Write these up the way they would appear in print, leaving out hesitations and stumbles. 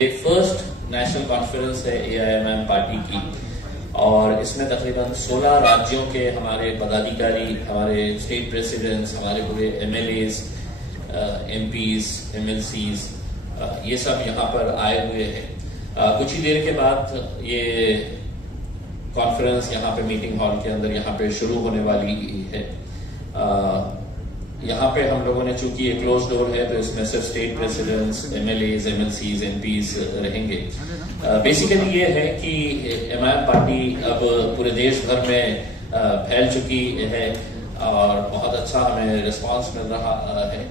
ये first national conference है AIMM party की और इसमें तकरीबन 16 राज्यों के हमारे पदाधिकारी, हमारे स्टेट प्रेसिडेंट्स, हमारे पूरे MLAs, MPs, MLCs ये सब यहाँ पर आए हुए हैं। कुछ ही देर के बाद ये कॉन्फ्रेंस यहाँ पे मीटिंग हॉल के अंदर यहाँ पे शुरू होने वाली है। यहाँ पे हम लोगों ने, चूंकि ये क्लोज डोर है, तो इसमें सिर्फ state presidents, MLAs, MLCs, MPs रहेंगे। बेसिकली ये है कि MIM पार्टी अब पूरे देश भर में फैल चुकी है और बहुत अच्छा हमें रिस्पांस मिल रहा है।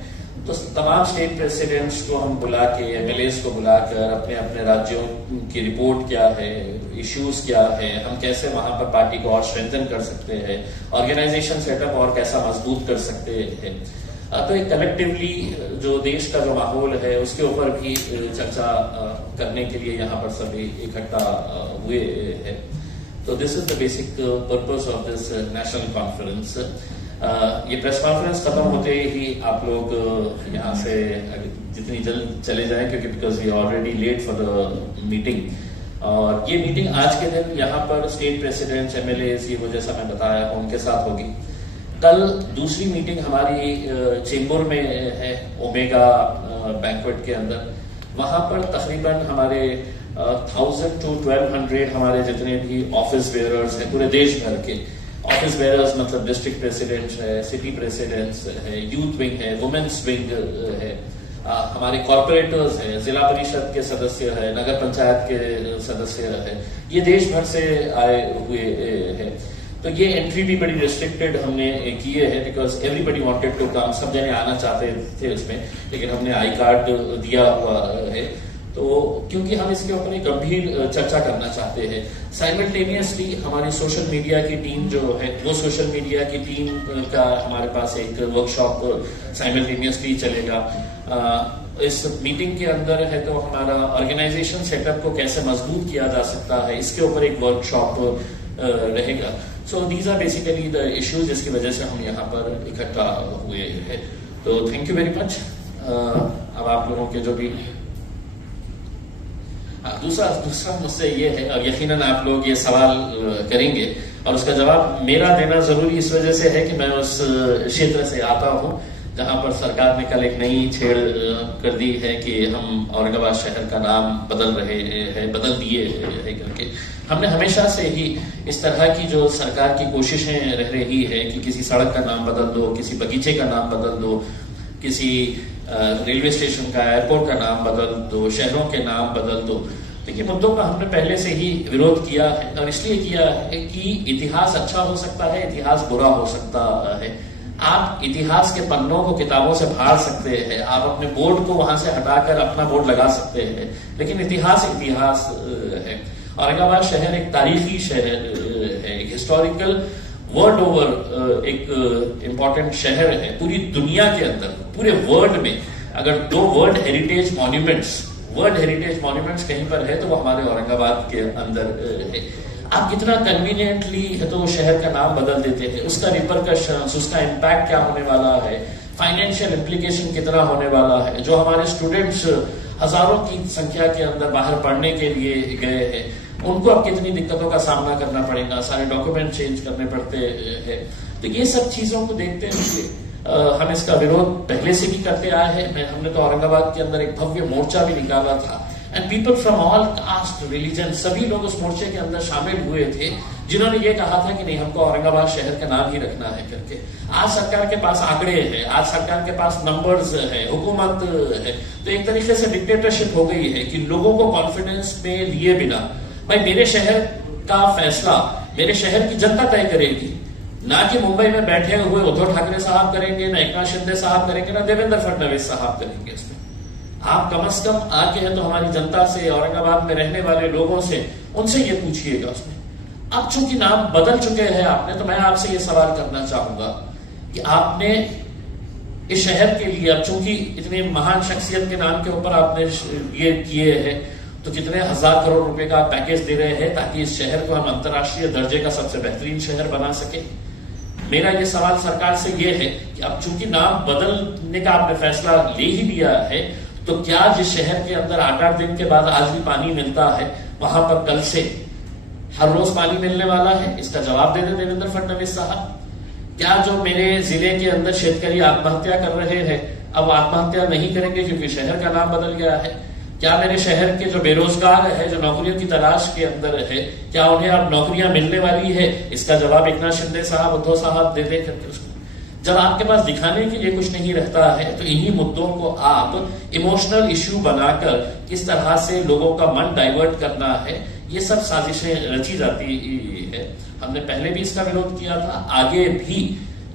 तो तमाम स्टेट प्रेसिडेंट्स को हम बुला के, MLAs को बुलाकर अपने अपने राज्यों की रिपोर्ट क्या है, इश्यूज क्या है, हम कैसे वहां पर पार्टी को और स्ट्रेंथन कर सकते हैं, ऑर्गेनाइजेशन सेटअप और कैसा मजबूत कर सकते हैं। तो एक कलेक्टिवली जो देश का जो माहौल है उसके ऊपर भी चर्चा करने के लिए यहाँ पर सभी इकट्ठा हुए हैं। तो this is the basic purpose of this national conference. ये प्रेस कॉन्फ्रेंस खत्म होते ही आप लोग यहाँ से जितनी जल्द चले जाएं, क्योंकि because we already late for the meeting. और ये मीटिंग आज के दिन यहाँ पर स्टेट प्रेसिडेंट्स, MLAs, ये वो जैसा मैं बताया उनके साथ होगी। कल दूसरी मीटिंग हमारी चेंबूर में है, ओमेगा बैंक्वेट के अंदर। वहां पर तकरीबन हमारे 1000 to 1200 हमारे जितने भी ऑफिस बेयरर्स हैं पूरे देश भर के। ऑफिस बेयरर्स मतलब डिस्ट्रिक्ट प्रेसिडेंट्स है, सिटी प्रेसिडेंट्स है, यूथ विंग है, वुमेन्स विंग है, हमारे कॉर्पोरेटर्स है, जिला परिषद के सदस्य है, नगर पंचायत के सदस्य है, ये देश भर से आए हुए हैं। तो ये एंट्री भी बड़ी रिस्ट्रिक्टेड हमने किए है, because everybody wanted to come, सब जने आना चाहते थे उसमें, लेकिन हमने आई कार्ड दिया हुआ है। तो क्योंकि हम इसके ऊपर एक गंभीर चर्चा करना चाहते हैं। साइमल्टेनियसली हमारी सोशल मीडिया की टीम जो है, वो सोशल मीडिया की टीम का हमारे पास एक वर्कशॉप साइमल्टेनियसली चलेगा। इस मीटिंग के अंदर है तो हमारा ऑर्गेनाइजेशन सेटअप को कैसे मजबूत किया जा सकता है, इसके ऊपर एक वर्कशॉप रहेगा। So these are basically the issues जिसकी वजह से हम यहाँ पर इकट्ठा हुए हैं। तो थैंक यू वेरी मच। अब आप लोगों के जो भी दूसरा मुझसे ये है, और यकीनन आप लोग ये सवाल करेंगे और उसका जवाब मेरा देना जरूरी इस वजह से है कि मैं उस क्षेत्र से आता हूँ जहां पर सरकार ने कल एक नई छेड़ कर दी है कि हम औरंगाबाद शहर का नाम बदल दिए है करके। हमने हमेशा से ही इस तरह की जो सरकार की कोशिशें रह रही है कि किसी सड़क का नाम बदल दो, किसी बगीचे का नाम बदल दो, किसी रेलवे स्टेशन का, एयरपोर्ट का नाम बदल दो, शहरों के नाम बदल दो। तो ये मुद्दों का हमने पहले से ही विरोध किया है और इसलिए किया है कि इतिहास अच्छा हो सकता है, इतिहास बुरा हो सकता है। आप इतिहास के पन्नों को किताबों से फाड़ सकते हैं, आप अपने बोर्ड को वहां से हटाकर अपना बोर्ड लगा सकते हैं, लेकिन इतिहास इतिहास है। औरंगाबाद शहर एक तारीखी शहर है, एक हिस्टोरिकल वर्ल्ड ओवर एक इम्पॉर्टेंट शहर है पूरी दुनिया के अंदर। पूरे वर्ल्ड में अगर दो वर्ल्ड हेरिटेज मॉन्यूमेंट्स कहीं पर है तो वो हमारे औरंगाबाद के अंदर है। आप कितना कन्वीनियंटली है तो शहर का नाम बदल देते हैं, उसका रिपरकशंस, उसका इम्पैक्ट क्या होने वाला है, फाइनेंशियल इम्प्लीकेशन कितना होने वाला है। जो हमारे स्टूडेंट्स हजारों की संख्या के अंदर बाहर पढ़ने के लिए गए हैं, उनको अब कितनी दिक्कतों का सामना करना पड़ेगा, सारे डॉक्यूमेंट चेंज करने पड़ते हैं। तो ये सब चीजों को देखते हुए हम इसका विरोध पहले से भी करते आए हैं। हमने तो औरंगाबाद के अंदर एक भव्य मोर्चा भी निकाला था and people from all cast, religion, सभी लोग उस मोर्चे के अंदर शामिल हुए थे जिन्होंने ये कहा था कि नहीं, हमको औरंगाबाद शहर का नाम ही रखना है करके। आज सरकार के पास आंकड़े हैं, आज सरकार के पास नंबर्स है, हुकूमत है, तो एक तरीके से डिक्टेटरशिप हो गई है कि लोगों को कॉन्फिडेंस में लिए बिना, भाई मेरे शहर का फैसला मेरे शहर की जनता तय करेगी, ना कि मुंबई में बैठे हुए उद्धव ठाकरे साहब करेंगे, ना एकनाथ शिंदे साहब करेंगे, ना देवेंद्र फडणवीस साहब करेंगे। इसमें आप कम से कम आके हैं तो हमारी जनता से, औरंगाबाद में रहने वाले लोगों से, उनसे ये पूछिएगा। उसमें अब चूंकि नाम बदल चुके हैं आपने, तो मैं आपसे ये सवाल करना चाहूंगा कि आपने इस शहर के लिए, अब चूंकि इतनी महान शख्सियत के नाम के ऊपर आपने ये किए हैं, तो कितने हजार करोड़ रुपए का पैकेज दे रहे हैं ताकि इस शहर को हम अंतर्राष्ट्रीय दर्जे का सबसे बेहतरीन शहर बना सके। मेरा ये सवाल सरकार से ये है कि अब चूंकि नाम बदलने का आपने फैसला ले ही लिया है, तो क्या जिस शहर के अंदर 8-8 दिन के बाद आज भी पानी मिलता है, वहां पर कल से हर रोज पानी मिलने वाला है? इसका जवाब दे दे देवेंद्र फडणवीस साहब। क्या जो मेरे जिले के अंदर शेतकरी आत्महत्या कर रहे हैं, अब आत्महत्या नहीं करेंगे क्योंकि शहर का नाम बदल गया है? क्या मेरे शहर के जो बेरोजगार है, जो नौकरियों की तलाश के अंदर है, क्या उन्हें अब नौकरियां मिलने वाली है? इसका जवाब एकनाथ शिंदे साहब, उद्धव साहब दे दे करके उसको। जब आपके पास दिखाने के लिए कुछ नहीं रहता है तो इन्हीं मुद्दों को आप इमोशनल इश्यू बनाकर किस तरह से लोगों का मन डाइवर्ट करना है, ये सब साजिशें रची जाती है। हमने पहले भी इसका विरोध किया था, आगे भी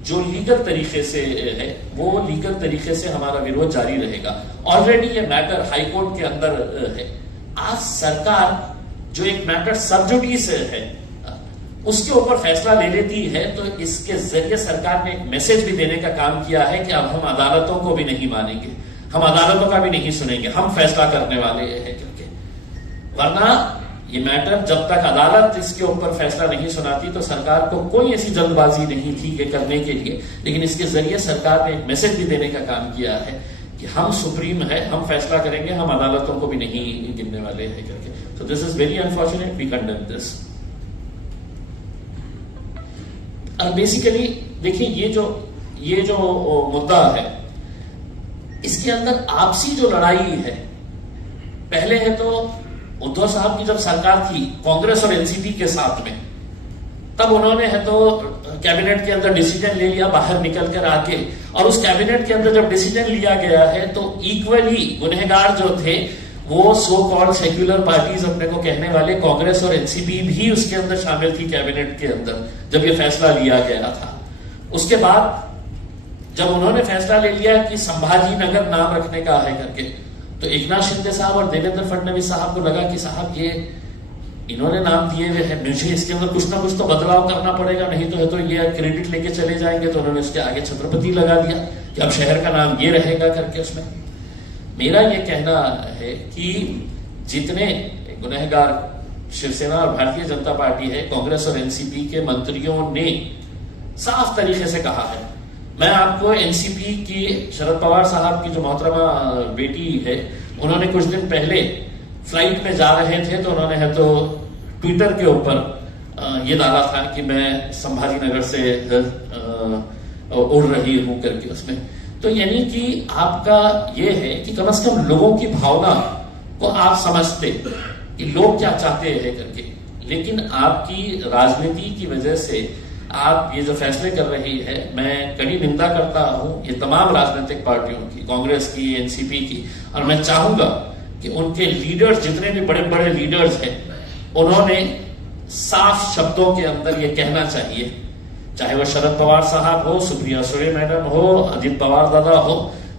जो लीगल तरीके से है वो लीगल तरीके से हमारा विरोध जारी रहेगा। ऑलरेडी ये मैटर हाईकोर्ट के अंदर है। आज सरकार जो एक मैटर सब जुडिस है उसके ऊपर फैसला ले लेती है, तो इसके जरिए सरकार ने एक मैसेज भी देने का काम किया है कि अब हम अदालतों को भी नहीं मानेंगे, हम अदालतों का भी नहीं सुनेंगे, हम फैसला करने वाले हैं करके। वरना ये मैटर जब तक अदालत इसके ऊपर फैसला नहीं सुनाती तो सरकार को कोई ऐसी जल्दबाजी नहीं थी ये करने के लिए। लेकिन इसके जरिए सरकार ने एक मैसेज भी देने का काम किया है कि हम सुप्रीम है, हम फैसला करेंगे, हम अदालतों को भी नहीं गिनने वाले हैं करके। So this is very unfortunate, we condemn this. और बेसिकली देखिए ये जो मुद्दा है इसके अंदर आपसी जो लड़ाई है, पहले है तो उद्धव साहब की जब सरकार थी कांग्रेस और एनसीपी के साथ में, तब उन्होंने है तो कैबिनेट के अंदर डिसीजन ले लिया बाहर निकल कर आके, और उस कैबिनेट के अंदर जब डिसीजन लिया गया है तो इक्वली गुनहगार जो थे वो सो कॉल्ड सेक्युलर पार्टीज अपने को कहने वाले कांग्रेस और एनसीपी भी उसके अंदर शामिल थी कैबिनेट के अंदर जब ये फैसला लिया गया था। उसके बाद जब उन्होंने फैसला ले लिया कि संभाजी नगर नाम रखने का है करके, तो एकनाथ शिंदे साहब और देवेंद्र फडणवीस साहब को लगा कि साहब ये इन्होंने नाम दिए हुए हैं, मुझे इसके अंदर कुछ ना कुछ तो बदलाव करना पड़ेगा, नहीं तो है तो ये क्रेडिट लेके चले जाएंगे। तो उन्होंने उसके आगे छत्रपति लगा दिया कि अब शहर का नाम ये रहेगा करके। उसमें मेरा ये कहना है कि जितने गुनहगार शिवसेना और भारतीय जनता पार्टी है, कांग्रेस और एनसीपी के मंत्रियों ने साफ तरीके से कहा है। मैं आपको एनसीपी की शरद पवार साहब की जो मोहतरमा बेटी है, उन्होंने कुछ दिन पहले फ्लाइट में जा रहे थे तो उन्होंने है तो ट्विटर के ऊपर ये डाला था कि मैं संभाजी नगर से उड़ रही हूं करके। उसमें तो यानी कि आपका ये है कि कम से कम लोगों की भावना को आप समझते कि लोग क्या चाहते हैं करके। लेकिन आपकी राजनीति की वजह से आप ये जो फैसले कर रही है, मैं कड़ी निंदा करता हूं ये तमाम राजनीतिक पार्टियों की, कांग्रेस की, एनसीपी की, और मैं चाहूंगा कि उनके लीडर्स, जितने भी बड़े बड़े लीडर्स हैं, उन्होंने साफ शब्दों के अंदर ये कहना चाहिए, चाहे वो शरद पवार साहब हो, सुप्रिया सुले मैडम हो, अजित पवार दादा हो,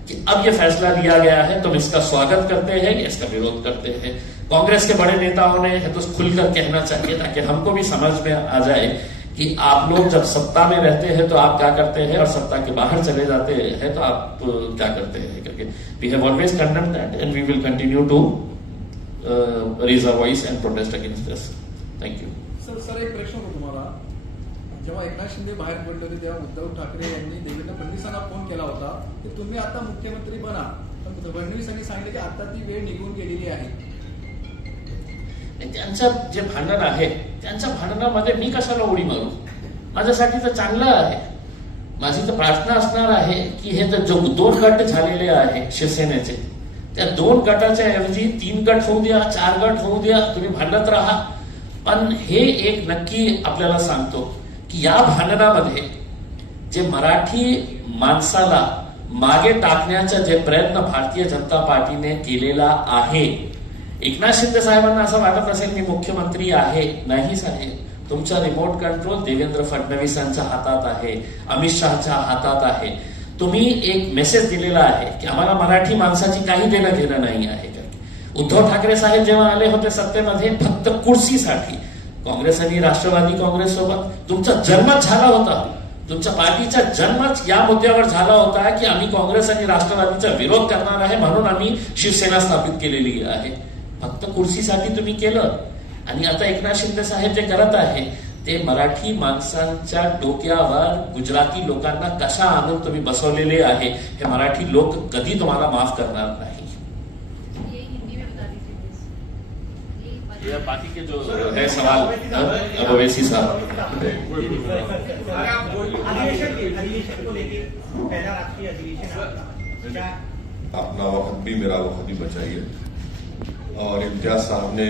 कि अब ये फैसला लिया गया है, तुम इसका स्वागत करते हैं या इसका विरोध करते हैं। कांग्रेस के बड़े नेताओं ने है तो खुलकर कहना चाहिए ताकि हमको भी समझ में आ जाए कि आप लोग जब सत्ता में रहते हैं तो आप क्या करते हैं और सत्ता के बाहर चले जाते हैं तो आप क्या करते हैं करके। We have always condemned that and we will continue to raise our voice and protest against this. Thank you. Sir एक प्रश्न होतो तुम्हाला, जेव्हा एकनाथ शिंदे बाहेर पडले होते तेव्हा उद्धव ठाकरे यांनी देवेंद्र फडणवीसांना फोन केला होता की तुम्ही आता मुख्यमंत्री बना, पण फडणवीसांनी सांगितले की आता ती वेळ निघून गेलेली आहे। त्यांचं जे भांडण आहे त्यांच्या भांडणामध्ये मी कशाला उडी मारू, माझ्यासाठी तर चांगलं आहे। माझी तर प्रार्थना असणार आहे की हे तर जो 2 गट झालेले आहे शिवसेनेचे, त्या 2 गटाच्या ऐवजी 3 गट होऊ द्या, 4 गट होऊ द्या, तुम्ही भांडत राहा, पण हे एक नक्की आपल्याला सांगतो की या भांडणामध्ये जे मराठी माणसाला मागे टाकण्याचा जे प्रयत्न भारतीय जनता पार्टीने केलेला आहे, एकनाथ शिंदे साहेबांना असं वाटत असेल मी मुख्यमंत्री आहे, नाही साहेब, तुमचा रिमोट कंट्रोल देवेंद्र फडणवीसांच्या हातात आहे, अमित शहाच्या हातात आहे। तुम्ही एक मेसेज दिलेला आहे की आम्हाला मराठी माणसाची काही देणं घेणं नाही आहे। उद्धव ठाकरे साहेब जेव्हा आले होते सत्तेमध्ये फक्त कुर्सीसाठी काँग्रेस आणि राष्ट्रवादी काँग्रेस सोबत तुमचा जन्मच झाला होता, तुमच्या पार्टीचा जन्मच या मुद्द्यावर झाला होता की आम्ही काँग्रेस आणि राष्ट्रवादीचा विरोध करणार आहे म्हणून आम्ही शिवसेना स्थापित केलेली आहे। फक्त कुर्सीसाठी तुम्ही केलं, आणि आता एकनाथ शिंदे साहेब जे करत आहे ते मराठी माणसांच्या डोक्यावर गुजराती लोकांना कशा आणून तुम्ही बसवलेले आहे हे मराठी लोक कधी तुम्हाला माफ करणार नाही। या बाकी के जो है सवाल अब ओवैसी साहब। अधिवेशन को लेके पहला राष्ट्रीय अधिवेशन क्या अपना वक्त भी मेरा वक्त भी बचाइए। और इम्तियाज साहब ने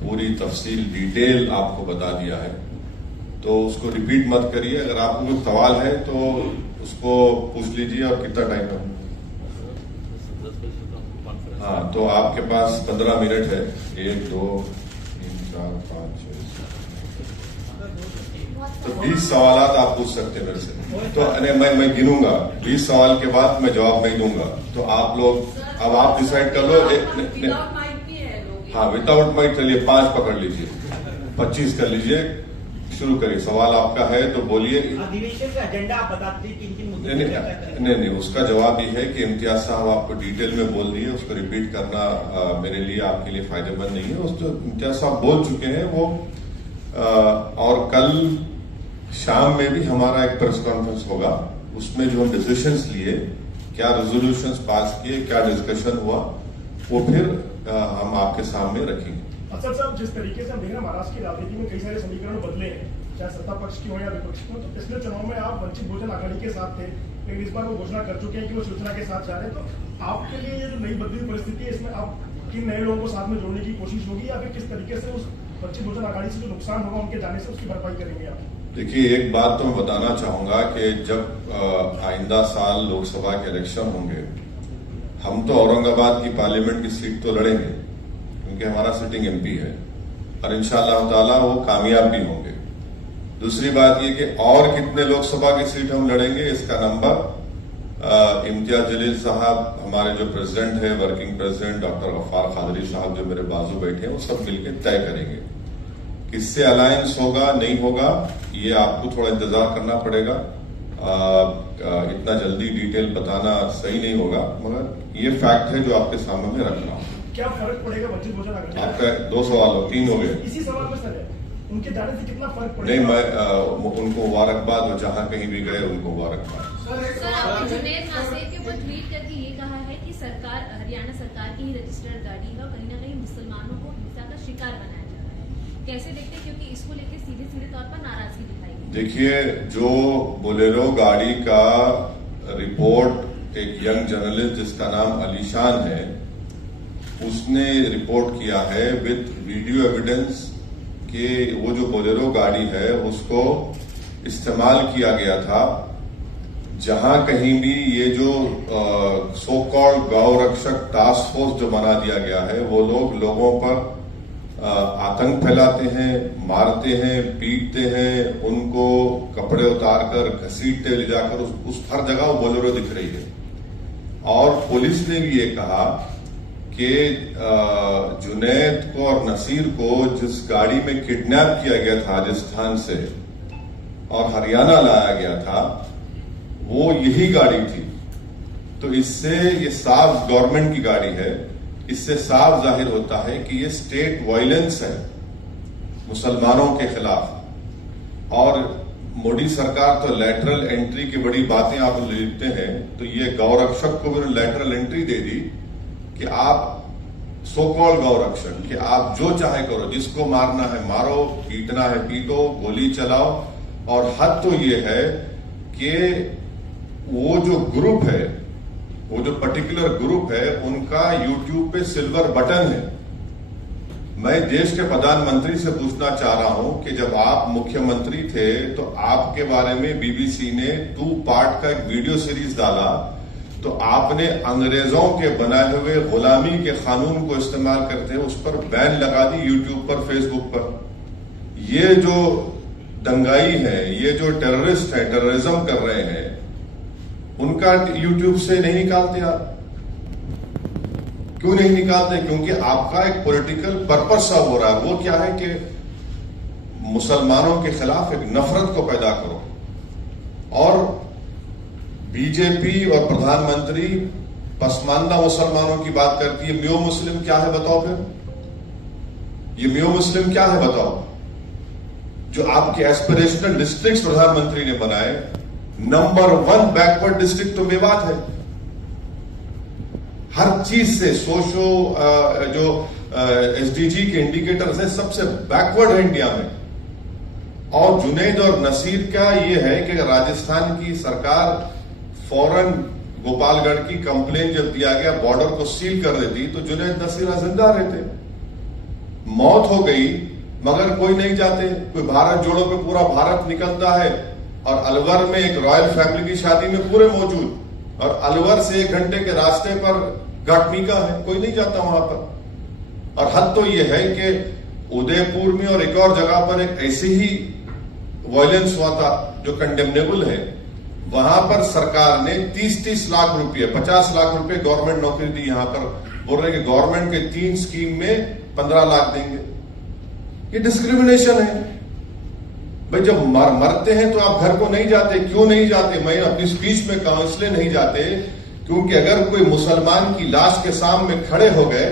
पूरी तफसील डिटेल आपको बता दिया है, तो उसको रिपीट मत करिए। अगर आपको कोई सवाल है तो उसको पूछ लीजिए। और कितना टाइम है? हाँ, तो आपके पास 15 मिनट है। 1 2 3 4 5 6 तो 20 सवाल आप पूछ सकते हैं मेरे से। तो मैं गिनूंगा, 20 सवाल के बाद मैं जवाब नहीं दूंगा। तो आप लोग अब आप डिसाइड कर लो। हाँ, विदाउट माइक चलिए 5 पकड़ लीजिए, 25 कर लीजिए। शुरू करिए। सवाल आपका है तो बोलिए। अधिवेशन का एजेंडा आप बता दीजिए किन किन मुद्दों नहीं, उसका जवाब ये है कि इम्तियाज साहब आपको डिटेल में बोल दिए, उसको रिपीट करना मेरे लिए आपके लिए फायदेमंद नहीं है। उस जो इम्तियाज साहब बोल चुके हैं वो और कल शाम में भी हमारा एक प्रेस कॉन्फ्रेंस होगा, उसमें जो हम डिसीजंस लिए, क्या रेजोल्यूशंस पास किए, क्या डिस्कशन हुआ, वो फिर हम आपके सामने रखेंगे। अफसर साहब, जिस तरीके से हम देख रहे हैं महाराष्ट्र की राजनीति में कई सारे समीकरण बदले हैं, चाहे सत्ता पक्ष की हो या विपक्ष की हो। तो पिछले चुनाव में आप वंचित बहुजन आघाड़ी के साथ थे, लेकिन इस बार वो घोषणा कर चुके हैं कि वो शिवसेना के साथ जा रहे हैं। तो आपके लिए ये जो नई बदली हुई परिस्थिति है, इसमें आप किन नए लोगों को साथ में जोड़ने की कोशिश होगी, या फिर किस तरीके से उस वंचित बहुजन आघाड़ी से जो नुकसान होगा उनके जाने से उसकी भरपाई करेंगे आप? देखिए, एक बात तो मैं बताना चाहूंगा कि जब आइंदा साल लोकसभा के इलेक्शन होंगे, हम तो औरंगाबाद की पार्लियामेंट की सीट तो लड़ेंगे क्योंकि हमारा सिटिंग एमपी है और इंशाअल्लाह ताला वो कामयाब भी होंगे। दूसरी बात ये कि और कितने लोकसभा की सीट हम लड़ेंगे, इसका नंबर इम्तियाज जलील साहब, हमारे जो प्रेसिडेंट है, working president doctor Gaffar Qadri sahab जो मेरे बाजू बैठे हैं, वो सब मिलकर तय करेंगे। किससे अलायंस होगा नहीं होगा ये आपको थोड़ा इंतजार करना पड़ेगा। इतना जल्दी डिटेल बताना सही नहीं होगा, मगर ये फैक्ट है जो आपके सामने में रख रहा हूँ। क्या फर्क पड़ेगा वंचित बहुजन आघाड़ी? आपका 2 सवाल हो, 3 हो गए। इसी सवाल में सर है, उनके जाने से कितना फर्क पड़ेगा? नहीं, मैं उनको मुबारकबाद, वो जहां कहीं भी गए उनको मुबारकबाद। सर, आपने जुनैद नासिर के ऊपर ट्वीट करके ये कहा है कि सरकार, हरियाणा सरकार की ही रजिस्टर्ड गाड़ी है और कहीं ना कहीं मुसलमानों को हिंसा का शिकार बनाया जा रहा है। कैसे देखते हैं, क्योंकि इसको लेकर सीधे सीधे तौर पर नाराजगी दिखाई गई। देखिए, जो बोलेरो गाड़ी का रिपोर्ट एक यंग जर्नलिस्ट जिसका नाम अलीशान है, उसने रिपोर्ट किया है विद वीडियो एविडेंस कि वो जो बोलेरो गाड़ी है उसको इस्तेमाल किया गया था जहां कहीं भी ये जो सो कॉल्ड गौ रक्षक टास्क फोर्स जो बना दिया गया है, वो लोगों पर आतंक फैलाते हैं, मारते हैं, पीटते हैं, उनको कपड़े उतारकर घसीटते ले जाकर उस हर जगह वो बोलेरो दिख रही है। और पुलिस ने भी ये कहा कि जुनैद को और नसीर को जिस गाड़ी में किडनैप किया गया था राजस्थान से और हरियाणा लाया गया था, वो यही गाड़ी थी। तो इससे ये साफ गवर्नमेंट की गाड़ी है, इससे साफ जाहिर होता है कि ये स्टेट वायलेंस है मुसलमानों के खिलाफ। और मोदी सरकार तो लेटरल एंट्री की बड़ी बातें आप लिखते हैं, तो ये गौरक्षक को भी लेटरल एंट्री दे दी कि आप सो कॉल गौरक्षक कि आप जो चाहे करो, जिसको मारना है मारो, पीटना है पीटो, गोली चलाओ। और हद तो ये है कि वो जो ग्रुप है, वो जो पर्टिकुलर ग्रुप है, उनका यूट्यूब पे सिल्वर बटन है। मैं देश के प्रधानमंत्री से पूछना चाह रहा हूं कि जब आप मुख्यमंत्री थे तो आपके बारे में बीबीसी ने 2 पार्ट का एक वीडियो सीरीज डाला, तो आपने अंग्रेजों के बनाए हुए गुलामी के कानून को इस्तेमाल करते हैं, उस पर बैन लगा दी यूट्यूब पर, फेसबुक पर। ये जो दंगाई है, ये जो टेररिस्ट है, टेररिज्म कर रहे हैं, उनका यूट्यूब से नहीं निकालते आप? क्यों नहीं निकालते? क्योंकि आपका एक पॉलिटिकल पर्पस सा हो रहा है। वो क्या है कि मुसलमानों के खिलाफ एक नफरत को पैदा करो। और बीजेपी और प्रधानमंत्री पसमानदा मुसलमानों की बात करती है। म्यो मुस्लिम क्या है बताओ? फिर ये म्यो मुस्लिम क्या है बताओ? जो आपके एस्पिरेशनल डिस्ट्रिक्ट प्रधानमंत्री ने बनाए, नंबर 1 बैकवर्ड डिस्ट्रिक्ट तो मेवात है। हर चीज से सोशो जो एसडीजी के इंडिकेटर्स है सबसे बैकवर्ड है इंडिया में। और जुनैद और नसीर का ये है कि राजस्थान की सरकार फौरन गोपालगढ़ की कंप्लेन जब दिया गया बॉर्डर को सील कर देती तो जुनैद नसीर जिंदा रहते। मौत हो गई मगर कोई नहीं जाते। कोई भारत जोड़ो पे पूरा भारत निकलता है और अलवर में एक रॉयल फैमिली की शादी में पूरे मौजूद, और अलवर से 1 घंटे के रास्ते पर घाटमीका है, कोई नहीं जाता वहां पर। और हद तो यह है कि उदयपुर में और एक और जगह पर एक ऐसी ही वायलेंस हुआ था जो कंडेमनेबल है। वहां पर सरकार ने 30-30 लाख रुपए 50 लाख रुपए गवर्नमेंट नौकरी दी। यहां पर बोल रहे कि गवर्नमेंट के 3 स्कीम में 15 लाख देंगे। ये डिस्क्रिमिनेशन है भाई। जब मरते हैं तो आप घर को नहीं जाते, क्यों नहीं जाते? मैं अपनी स्पीच में कहा इसलिए नहीं जाते क्योंकि अगर कोई मुसलमान की लाश के सामने खड़े हो गए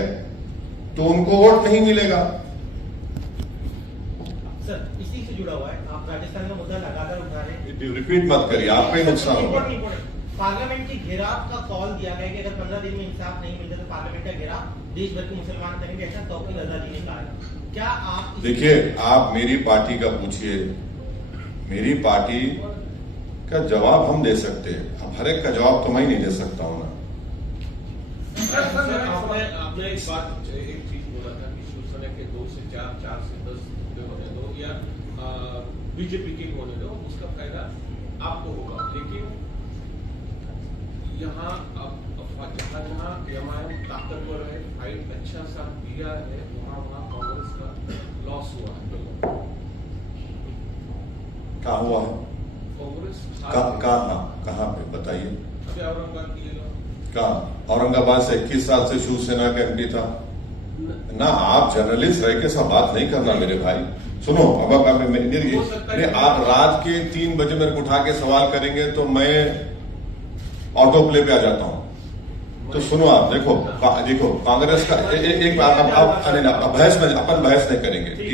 तो उनको वोट नहीं मिलेगा। सर इसी से जुड़ा हुआ है, आप राजस्थान का मुद्दा लगातार उठा रहे हैं। रिपीट मत करिए, आप पे नुकसान होगा। पार्लियामेंट के घेराव का कॉल दिया गया कि अगर 15 दिन में इंसाफ नहीं मिलता तो पार्लियामेंट का घेराव देश भर के मुसलमान करेंगे, ऐसा तौकीर आजादी ने कहा है। क्या आप देखिए, आप मेरी पार्टी का पूछिए, मेरी पार्टी का जवाब हम दे सकते हैं। अब हर एक का जवाब तो मैं नहीं दे सकता हूं ना। आपने एक चीज बोला था कि शिवसेना के 2 से 4, 4 से 10 होने दो या बीजेपी के होने दो, उसका फायदा आपको होगा। लेकिन यहाँ जहाँ एमआईएम ताकतवर है, फाइट अच्छा सा दिया है, वहाँ कांग्रेस का लॉस हुआ है। क्या हुआ है? कांग्रेस कहाँ पे बताइए? अभी औरंगाबाद दिएगा। कहाँ? औरंगाबाद से 21 साल से शिवसेना का एमपी था ना। आप जर्नलिस्ट रह के सब बात नहीं करना मेरे भाई। सुनो, अब आप रात के 3 बजे मेरे को उठा के सवाल करेंगे तो मैं ऑटो प्ले पे आ जाता हूं। तो सुनो, आप देखो कांग्रेस का एक बात अब बहस में अपन बहस नहीं करेंगे कि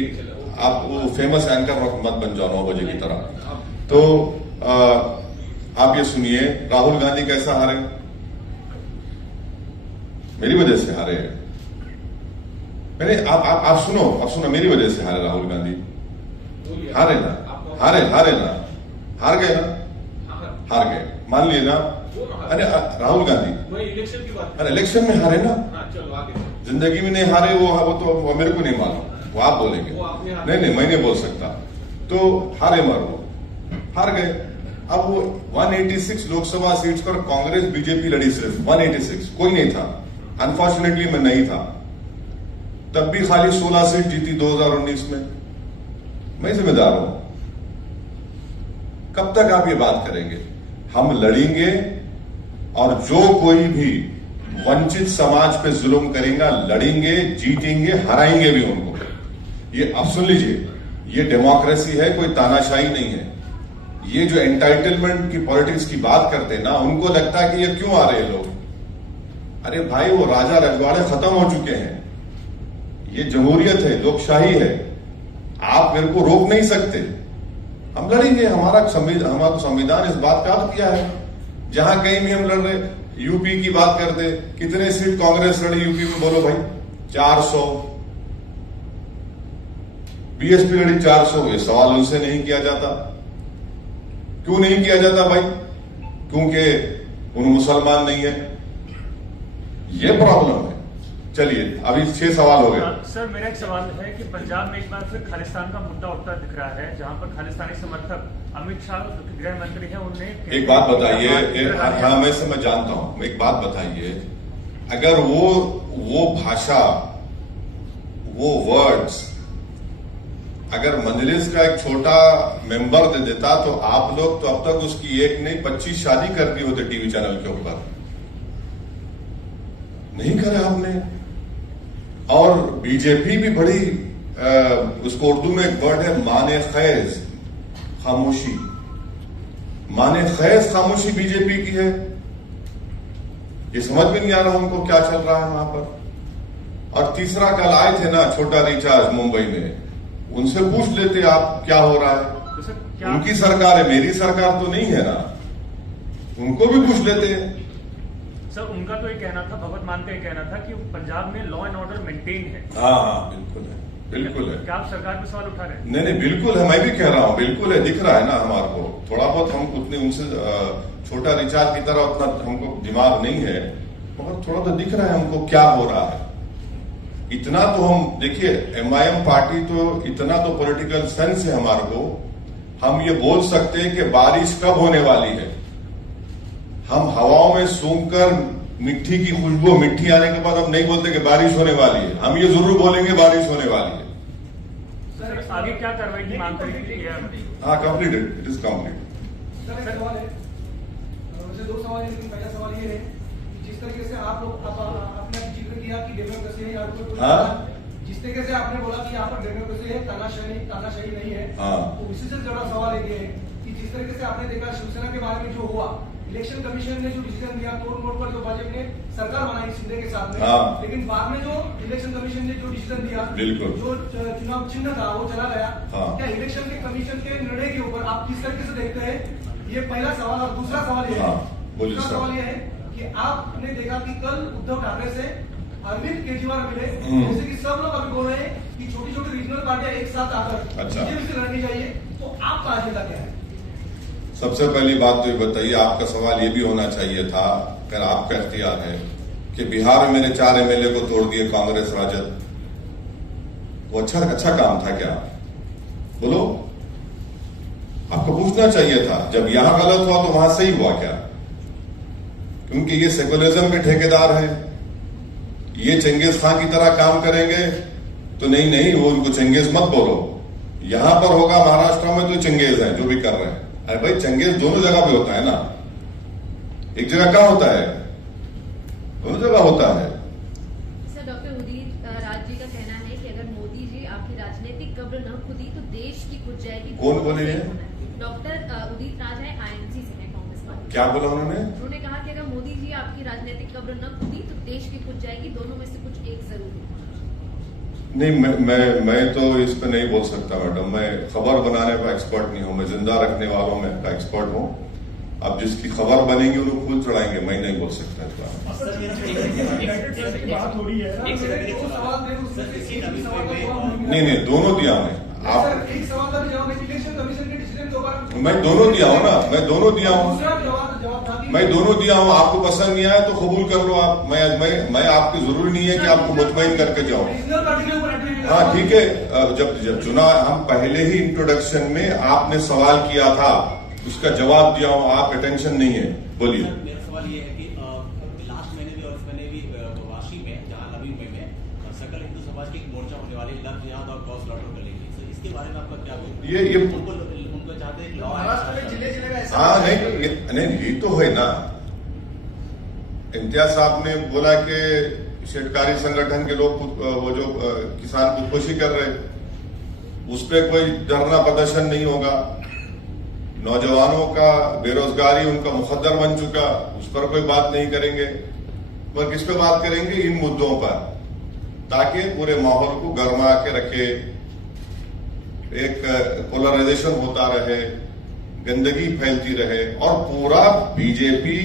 आप वो फेमस एंकर मत बन जाओ 9 बजे की तरह। तो आप ये सुनिए, राहुल गांधी कैसा हारे? मेरी वजह से हारे। आप सुनो, मेरी वजह से हारे राहुल गांधी। हारे ना, हार गए ना, हार गए मान लिए ना। अरे राहुल गांधी इलेक्शन की बात, अरे इलेक्शन में हारे ना। चलो आगे। जिंदगी में नहीं हारे, वो तो मेरे को नहीं मालूम, वो आप बोलेंगे। नहीं, मैं नहीं बोल सकता। तो हारे मर वो हार गए। अब वो 186 लोकसभा सीट्स पर कांग्रेस बीजेपी लड़ी, सिर्फ 186, कोई नहीं था। अनफॉर्चुनेटली मैं नहीं था। तब भी खाली 16 सीट जीती 2019 में। मैं जिम्मेदार हूं। कब तक आप ये बात करेंगे? हम लड़ेंगे और जो कोई भी वंचित समाज पे जुल्म करेगा लड़ेंगे, जीतेंगे, हराएंगे भी उनको। ये आप सुन लीजिए, ये डेमोक्रेसी है, कोई तानाशाही नहीं है। ये जो एंटाइटलमेंट की पॉलिटिक्स की बात करते हैं ना, उनको लगता है कि ये क्यों आ रहे लोग। अरे भाई, वो राजा रजवाड़े खत्म हो चुके हैं। ये जमहूरियत है, लोकशाही है। आप मेरे को रोक नहीं सकते। हम लड़ेंगे। हमारा संविधान इस बात का किया है। जहां कहीं भी हम लड़ रहे, यूपी की बात करते, कितने सीट कांग्रेस लड़ी यूपी में? बोलो भाई, 400। बीएसपी लड़ी 400। ये सवाल उनसे नहीं किया जाता। क्यों नहीं किया जाता भाई? क्योंकि उन मुसलमान नहीं है। ये प्रॉब्लम है। चलिए, अभी 6 सवाल हो गए। सर, मेरा एक सवाल है कि पंजाब में एक बार फिर खालिस्तान का मुद्दा उठता दिख रहा है, जहां पर खालिस्तानी समर्थक अमित शाह गृह मंत्री हैं, उन्होंने एक बात बताइए। हाँ, मैं समझ जानता हूं। एक बात बताइए, अगर वो भाषा, वो वर्ड्स अगर मजलिस का एक छोटा मेंबर दे देता तो आप लोग तो अब तक उसकी 1 नहीं 25 शादी कर दी होते टीवी चैनल के ऊपर। नहीं करे आपने। और बीजेपी भी बड़ी उसको उर्दू में एक वर्ड है माने खैज, खामोशी। माने खैज खामोशी बीजेपी की है। ये समझ में नहीं आ रहा उनको क्या चल रहा है वहां पर। और तीसरा, कल आए थे ना छोटा रिचार्ज मुंबई में, उनसे पूछ लेते आप क्या हो रहा है। उनकी सरकार है, मेरी सरकार तो नहीं है ना। उनको भी पूछ लेते हैं। सर उनका तो ये कहना था, भगवत मान का ये कहना था कि पंजाब में लॉ एंड ऑर्डर मेंटेन है। हाँ बिल्कुल है, बिल्कुल है। क्या आप सरकार पे सवाल उठा रहे हैं? नहीं बिल्कुल है, मैं भी कह रहा हूँ बिल्कुल है, दिख रहा है ना हमारे को। थोड़ा बहुत हम उतने उनसे छोटा रिचार्ज की तरह उतना हमको दिमाग नहीं है, मगर थोड़ा तो दिख रहा है हमको क्या हो रहा है। इतना तो हम देखिए, MIM पार्टी तो इतना तो पॉलिटिकल सेंस है हमारे को, हम ये बोल सकते हैं कि बारिश कब होने वाली है। हम हवाओं में सूंघकर मिट्टी की खुशबू, मिट्टी आने के बाद हम नहीं बोलते कि बारिश होने वाली है, हम ये जरूर बोलेंगे बारिश होने वाली है। सर आगे क्या कार्रवाई की मांग करेंगे? हाँ completed, it is complete. Sir एक सवाल है, वैसे दो सवाल है, लेकिन पहला सवाल ये है कि जिस तरीके से आप लोग आपने जिक्र किया कि डेमोक्रेसी है, हाँ? जिस तरीके से आपने बोला कि यहाँ पर डेमोक्रेसी है, तानाशाही नहीं है, हाँ। तो इसी से जुड़ा सवाल ये है कि जिस तरीके से आपने देखा शिवसेना के बारे में जो हुआ, इलेक्शन कमीशन ने जो डिसीजन दिया, तोड़ मोड़ पर जो भाजपा ने सरकार बनाई शिंदे के साथ में, हाँ। लेकिन बाद में जो इलेक्शन कमीशन ने जो डिसीजन दिया, बिल्कुल। जो चुनाव चिन्ह था वो चला गया। हाँ। क्या इलेक्शन के कमीशन के निर्णय के ऊपर आप किस तरीके से देखते हैं? ये पहला सवाल। और दूसरा सवाल ये है, हाँ, बोलिए दूसरा सर। सवाल ये है कि आपने देखा कि कल उद्धव ठाकरे से अरविंद केजरीवाल मिले, जैसे कि सब लोग अभी बोल रहे हैं कि छोटी छोटी रीजनल पार्टियां एक साथ आकर अच्छा। बीजेपी से लड़नी चाहिए, तो आपका अजेंडा क्या है? सबसे पहली बात तो ये बताइए, आपका सवाल ये भी होना चाहिए था, अगर आपका इख्तियार है, कि बिहार में मेरे 4 MLA को तोड़ दिए कांग्रेस राजद, वो अच्छा काम था क्या? बोलो, आपको पूछना चाहिए था। जब यहां गलत हुआ तो वहां सही हुआ क्या? क्योंकि ये सेकुलरिज्म के ठेकेदार हैं, ये चंगेज खान की तरह काम करेंगे तो नहीं, वो उनको चंगेज मत बोलो। यहां पर होगा महाराष्ट्र में तो चंगेज है जो भी कर रहे हैं। अरे भाई, चंगेज दोनों जगह पे होता है ना, एक जगह कहां होता है? दोनों जगह होता है। सर डॉक्टर उदित राज जी का कहना है कि अगर मोदी जी आपकी राजनीतिक कब्र न खुदी तो देश की खुद जाएगी। कौन बोले ये? डॉक्टर उदित राज है, INC से है, कांग्रेस पार्टी। क्या बोला उन्होंने? उन्होंने कहा कि अगर मोदी जी आपकी राजनीतिक कब्र न खुदी तो देश की खुद जाएगी, दोनों में से कुछ एक जरूर होगा। नहीं, मैं तो इस पे नहीं बोल सकता मैडम। मैं खबर बनाने का एक्सपर्ट नहीं हूं, मैं जिंदा रखने वालों में का एक्सपर्ट हूं। अब जिसकी खबर बनेगी उन्हें फूल चढ़ाएंगे, मैं नहीं बोल सकता इसका। बात हो रही है नहीं, दोनों दिया मैं। आप एक सवाल का जवाब है, इलेक्शन कमीशन के डिसीजन के ऊपर मैं दोनों दिया हूं ना, मैं दोनों दिया हूं। दूसरा जवाब था कि मैं दोनों दिया हूं। आपको पसंद नहीं आया तो कबूल कर लो आप। मैं आपकी जरूरी नहीं है कि आपको मुतमईन करके जाऊं। रीजनल पार्टी के ऊपर हाँ ठीक है, जब चुना, हम पहले ही इंट्रोडक्शन में आपने सवाल किया था, उसका जवाब दिया हूं। आप अटेंशन नहीं है, बोलिए। मेरा सवाल ये है कि लास्ट महीने भी और इस महीने भी वाशी में, जहां नवी मुंबई में सकल हिंदू समाज की एक मोर्चा होने वाली, लव जिहाद और क्रॉस लॉटर कर लेंगे, सर इसके बारे में आपका क्या बोलना? ये उनको चाहते हैं महाराष्ट्र में जिले जिले का ऐसा हाँ नहीं, ये तो है ना। इम्तियाज साहब ने बोला कि शेतकारी संगठन के लोग वो जो किसान खुदकुशी कर रहे, उस पर कोई धरना प्रदर्शन नहीं होगा। नौजवानों का बेरोजगारी उनका मुकद्दर बन चुका, उस पर कोई बात नहीं करेंगे। पर किस पे बात करेंगे? इन मुद्दों पर, ताकि पूरे माहौल को गर्मा के रखे, एक पोलराइजेशन होता रहे, गंदगी फैलती रहे, और पूरा बीजेपी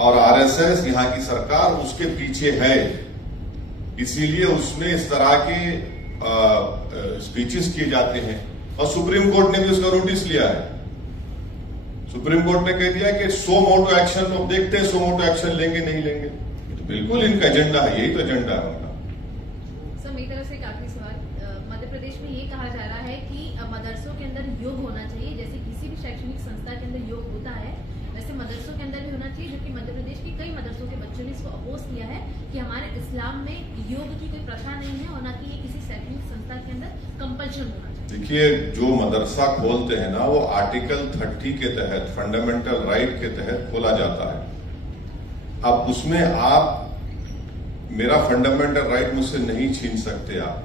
और आरएसएस, यहां की सरकार उसके पीछे है। इसीलिए उसमें इस तरह के स्पीचेस किए जाते हैं। और सुप्रीम कोर्ट ने भी उसका नोटिस लिया है। सुप्रीम कोर्ट ने कह दिया कि 100 मोटो एक्शन, लोग देखते हैं 100 मोटो एक्शन लेंगे नहीं लेंगे। तो बिल्कुल इनका एजेंडा है, यही तो एजेंडा है उनका। सर मेरी तरफ से एक आखिरी सवाल, मध्य प्रदेश में ये कहा जा रहा है कि मदरसों के अंदर योग होना चाहिए, जैसे किसी भी शैक्षणिक संस्था के अंदर योग होता है, वैसे मदरसों के अंदर भी होना चाहिए, जबकि मध्य प्रदेश के कई मदरसों के बच्चों ने इसको अपोज किया है कि हमारे इस्लाम में योग की कोई प्रथा नहीं है और न कि ये किसी शैक्षणिक संस्था के अंदर कंपल्शन होना चाहिए। देखिए, जो मदरसा खोलते हैं ना, वो आर्टिकल 30 के तहत, फंडामेंटल राइट के तहत खोला जाता है। अब उसमें आप मेरा फंडामेंटल राइट मुझसे नहीं छीन सकते आप।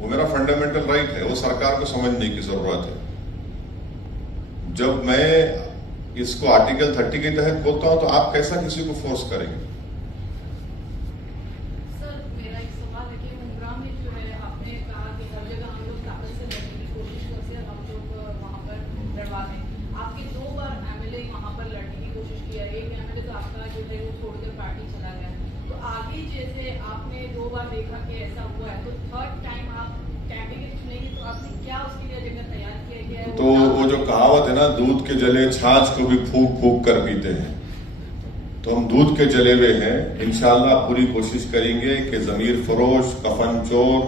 वो मेरा फंडामेंटल राइट है, वो सरकार को समझने की जरूरत है। जब मैं इसको आर्टिकल 30 के तहत खोलता हूं तो आप कैसा किसी को फोर्स करेंगे? सर मेरा एक सवाल है कि मुंद्रा में जो है, आपने कहा कि हर जगह हम लोग ताकत से लड़ने की कोशिश करते हैं, हम लोग वहां पर लड़वा दें। आपके 2 बार MLA वहां पर लड़ने की कोशिश किया है। एक MLA तो जो थे वो छोड़कर पार्टी चला गया, तो आगे जैसे आपने 2 बार देखा कि ऐसा हुआ है, तो थर्ड टाइम आप कैंडिडेट चुनेंगे, तो आपने क्या उसके लिए एजेंडा तैयार किया गया है? तो वो जो कहावत है ना, दूध के जले छाछ को भी फूंक फूंक कर पीते हैं, तो हम दूध के जले हुए हैं। इंशाल्लाह पूरी कोशिश करेंगे कि जमीर फरोश, कफन चोर,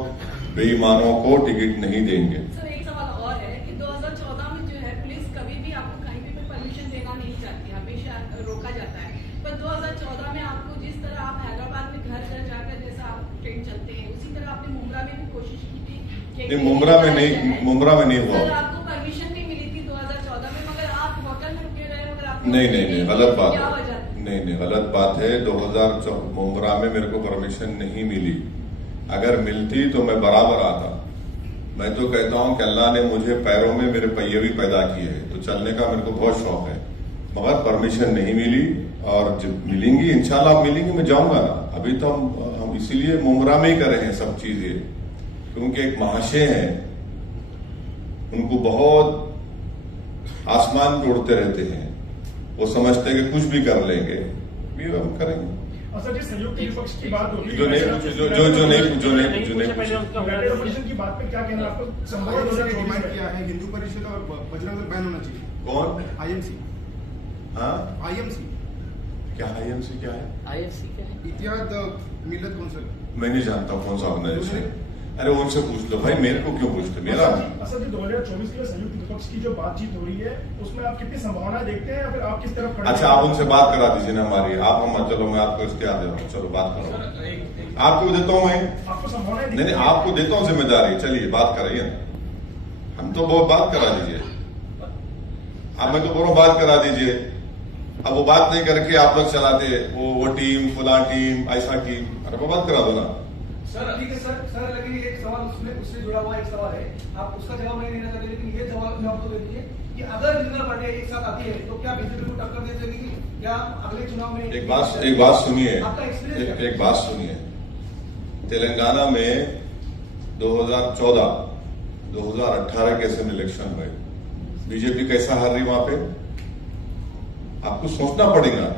बेईमानों को टिकट नहीं देंगे। सर एक सवाल और है कि 2014 में जो है पुलिस कभी भी आपको कहीं भी परमिशन देना नहीं चाहती, हमेशा रोका जाता है, पर 2014 में आपको जिस तरह आप हैदराबाद में घर घर जाकर जैसा आप ट्रेन चलते हैं, उसी तरह आपने मुंब्रा में भी कोशिश की थी कि नहीं, मुंब्रा में नहीं हुआ। सर आपको परमिशन नहीं मिली थी 2014 में, मगर आप होटल में रुके रहे, मगर आप नहीं, गलत बात क्या है। वजह? नहीं, गलत बात है। 2014 मुंब्रा में मेरे को परमिशन नहीं मिली। अगर मिलती तो मैं बराबर आता। मैं तो कहता हूं कि अल्लाह ने मुझे पैरों में मेरे पहिए भी पैदा किए हैं, तो चलने का मेरे को बहुत शौक है, मगर परमिशन नहीं मिली। और जब मिलेंगी इंशाल्लाह मिलेंगी, मैं जाऊंगा ना। अभी तो हम इसीलिए मुंब्रा में ही कर रहे हैं सब चीजें, क्योंकि एक महाशय हैं, उनको बहुत आसमान पे उड़ते रहते हैं, वो समझते हैं कि कुछ भी कर लेंगे, भी हम करेंगे। सर जी, संयुक्त विपक्ष की बात होगी, जो नहीं ऑपोजिशन की बात पे क्या कहना है आपको? संभव डिमांड किया है हिंदू परिषद और बजरंग दल बैन होना चाहिए। कौन? आईएमसी। हाँ, आईएमसी क्या आईएमसी क्या है? आईएमसी क्या है? इतिहाद मिल्लत कौंसिल। मैं नहीं जानता कौन सा ऑर्गेनाइजेशन है। अरे उनसे पूछ लो भाई, मेरे को क्यों पूछते? मेरा असद जी 2024 के लिए संयुक्त विपक्ष की जो बातचीत हो रही है, उसमें आप कितनी संभावना देखते हैं, या फिर आप किस तरफ खड़े हैं? अच्छा, आप उनसे बात करा दीजिए ना हमारी। आप हम चलो, मैं आपको इख्तियार दे रहा हूँ, चलो बात करो। आपको देता हूँ मैं, आपको संभावना नहीं, आपको देता हूँ जिम्मेदारी। चलिए बात कराइए ना, हम तो बहुत बात करा दीजिए। अब मैं तो बोलो बात करा दीजिए। अब वो बात नहीं करके आप लोग चलाते वो टीम, फुला टीम, ऐसा टीम। अरे वो बात करा दो ना। सर ठीक है सर, लेकिन एक सवाल उससे जुड़ा हुआ एक सवाल है, आप उसका जवाब नहीं देना चाहते, लेकिन ये जवाब तो दे दीजिए कि अगर रीजनल पार्टियां एक साथ आती है तो क्या बीजेपी को टक्कर दे सकेगी, या अगले चुनाव में? एक बात सुनिए, आपका एक्सपीरियंस एक बात सुनिए। तेलंगाना में 2014, 2018 के असेंबली इलेक्शन में बीजेपी कैसा हार रही वहां पे, आपको सोचना पड़ेगा।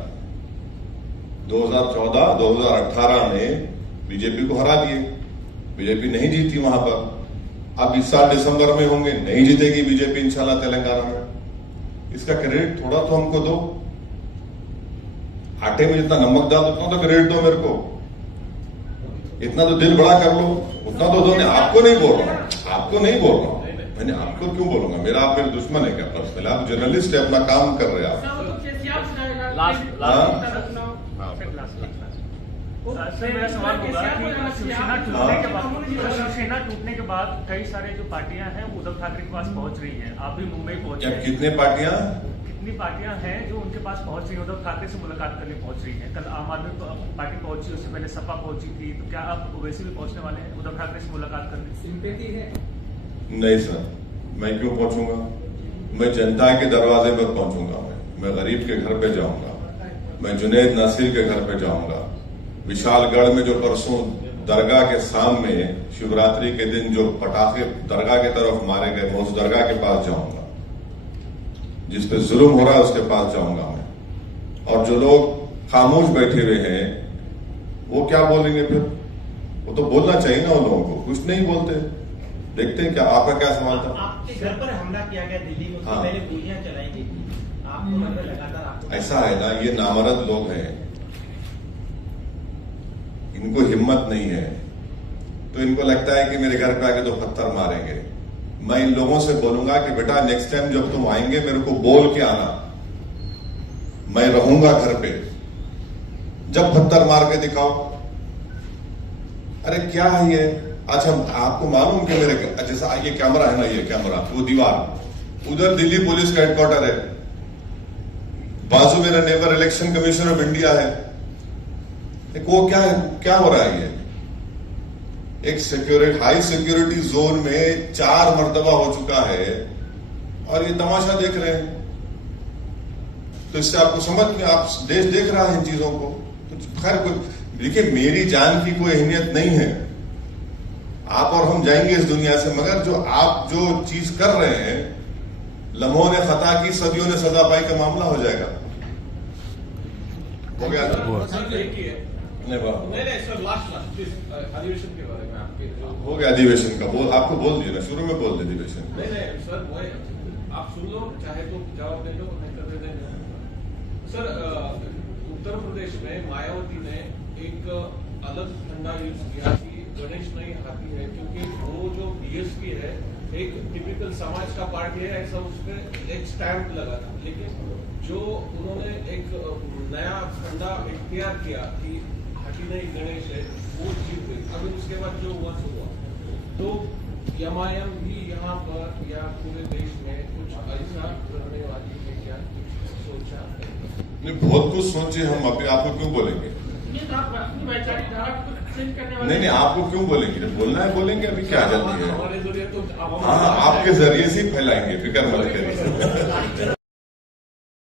2014, 2018 में बीजेपी को हरा दिए, बीजेपी नहीं जीती वहां पर। अब इस साल दिसंबर में होंगे, नहीं जीतेगी बीजेपी इंशाल्लाह तेलंगाना में। इसका क्रेडिट थोड़ा तो हमको दो। आटे में जितना नमक डाल उतना तो क्रेडिट दो मेरे को, इतना तो दिल बड़ा कर लो, उतना तो दो। आपको नहीं बोल रहा हूं, आपको नहीं बोल रहा हूं, मैंने आपको क्यों बोलूंगा? मेरा आप मेरे दुश्मन है क्या पर्सनल? आप जर्नलिस्ट है, अपना काम कर रहे हैं आप। सर मेरा सवाल होगा कि शिवसेना टूटने के बाद कई सारे जो पार्टियां हैं वो उद्धव ठाकरे के पास पहुंच रही हैं, आप भी मुंबई पहुंचे हैं। कितनी पार्टियां हैं जो उनके पास पहुंच रही है, उद्धव ठाकरे से मुलाकात करने पहुंच रही है? कल आम आदमी पार्टी पहुंची, उससे पहले सपा पहुंची थी, तो क्या आप वैसे भी पहुंचने वाले हैं उद्धव ठाकरे से मुलाकात करने? सिंपैथी है? नहीं सर, मैं क्यों पहुंचूंगा? मैं जनता के दरवाजे पर पहुंचूंगा। मैं गरीब के घर पे जाऊंगा, मैं जुनैद नासिर के घर पे जाऊंगा, विशालगढ़ में जो परसों दरगाह के सामने शिवरात्रि के दिन जो पटाखे दरगाह की तरफ मारे गए, मैं उस दरगाह के पास जाऊंगा। जिस पे जुल्म हो रहा है उसके पास जाऊंगा मैं। और जो लोग खामोश बैठे हुए हैं वो क्या बोलेंगे फिर? वो तो बोलना चाहिए ना उन लोगों को, कुछ नहीं बोलते। देखते हैं क्या, आपका क्या सवाल था? आपके घर पर हमला किया गया दिल्ली में, उससे पहले गोलियां चलाई गई थी, आपको लगातार आपको ऐसा है ना, ये नामर्द लोग हैं, इनको हिम्मत नहीं है, तो इनको लगता है कि मेरे घर पे आके तो पत्थर मारेंगे। मैं इन लोगों से बोलूंगा कि बेटा नेक्स्ट टाइम जब तुम आएंगे मेरे को बोल के आना, मैं रहूंगा घर पे, जब पत्थर मार के दिखाओ। अरे क्या है ये? अच्छा, आपको मालूम कि मेरे जैसा ये कैमरा है ना, ये कैमरा, वो दीवार उधर दिल्ली पुलिस का हेडक्वार्टर है, बाजू मेरा neighbour election commission of India है। वो क्या हो रहा है? ये एक हाई सिक्योरिटी जोन में 4 मर्तबा हो चुका है और ये तमाशा देख रहे हैं। तो इससे आपको समझ में, आप देश देख रहा है इन चीजों को। तो खैर, देखिए मेरी जान की कोई अहमियत नहीं है, आप और हम जाएंगे इस दुनिया से, मगर जो आप जो चीज कर रहे हैं, लम्हों ने खता की सदियों ने सजा पाई का मामला हो जाएगा। हो गया सर एक ही है नहीं वाह नहीं सर लास्ट प्लीज अधिवेशन के बारे में आपके जो हो गया अधिवेशन का बोल आपको बोल दिया ना शुरू में बोल दे अधिवेशन नहीं सर वो आप सुन लो चाहे तो जवाब दे दो नहीं तो दे देंगे सर उत्तर प्रदेश में मायावती ने एक अलग फंडा यूज किया कि गणेश नहीं हाथी है क्योंकि वो जो बीएसपी है एक टिपिकल समाज का पार्टी है ऐसा उसमें एक स्टैंप लगा था लेकिन जो उन्होंने एक नया फंडा इख्तियार किया कि हाथी नहीं गणेश है वो जीत गई अभी उसके बाद जो हुआ सो हुआ तो एमआईएम भी यहाँ पर या पूरे देश में कुछ ऐसा करने वाली है क्या सोचा नहीं बहुत कुछ सोचे हम अभी आपको क्यों बोलेंगे नहीं आपको क्यों बोलेंगे जब बोलना है बोलेंगे अभी क्या जल्दी है हमारे जरिए तो हाँ आपके जरिए से ही फैलाएंगे फिक्र मत करिए